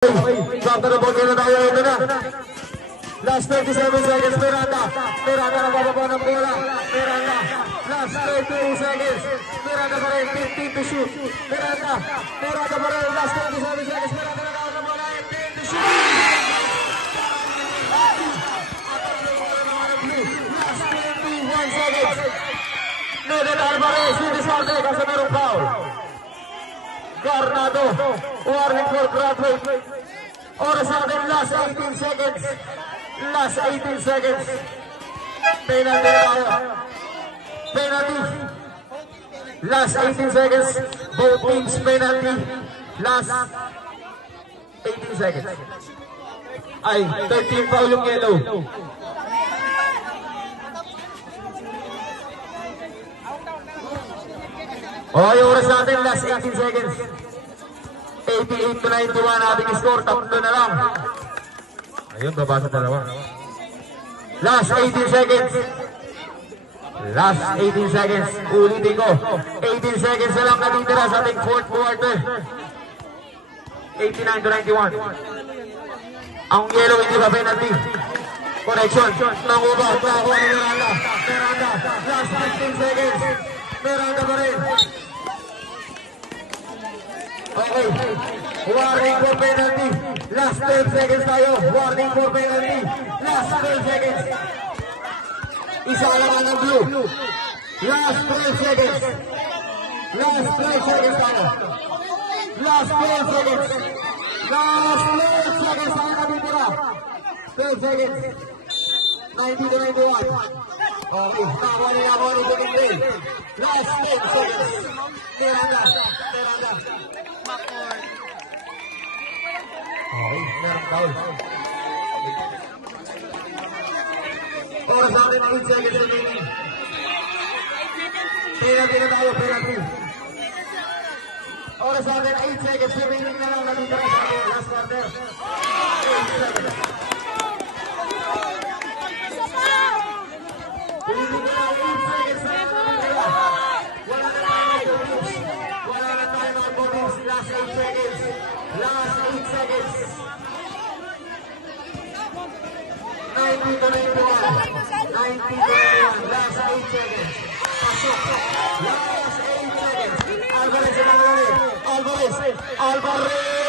Drop na ball na tayo. Ito na. Last 27 seconds. Miranda. Miranda na bababa ng bola. Miranda. Last 32 seconds. Miranda pa rin. 15 to shoot. Miranda. Miranda pa rin. Last 27 seconds. Miranda na kawag ng bola. 15 to shoot. Last 21 seconds. Miguel Alvarez. Sinisarte kasi merong foul. Garnado. Warning for graduate. Oras natin, last 18 seconds. Last 18 seconds. Penalty na tayo. Penalty. Last 18 seconds. Both teams penalty. Last 18 seconds. Ay, 13 foul yung yellow. Okay, oras natin, last 18 seconds. 88 to 91 ating score, tatlo na lang. Ayun, baba sa dalawa. Last 18 seconds. Last 18 seconds. Ulitin ko. 18 seconds na lang natitira sa ating fourth quarter. 89 to 91. Ang yellow hindi ba penalty? Correction. Nanguba. Nakakuha ni Miranda. Miranda. Last 15 seconds. Miranda pa rin. Okay. Warning for penalty. Last 12 seconds tayo. Warning for penalty. Last 12 seconds. Isa lang ang blue. Last 12 seconds. Last 12 seconds tayo. Last 12 seconds. Last 12 seconds tayo natitira. 12 seconds. 90 to 91. Okay. Nakakuha nila ako ng second day. Last 10 seconds. Miranda. Miranda. Okay, meron foul. Oras natin ang 8 seconds remaining. Penalty na tayo, penalty. Oras natin 8 seconds remaining na lang natitira sa ating last quarter. 8 seconds. Pilitin ko lang 8 seconds na lang natitira. Wala na tayo mag-boots. Wala na tayo mag-boots. Last 8 seconds. Last 8 seconds. 90 to 91. 90 to 91. Last 8 seconds. Pasok. Last 8 seconds. Alvarez. Alvarez. Alvarez.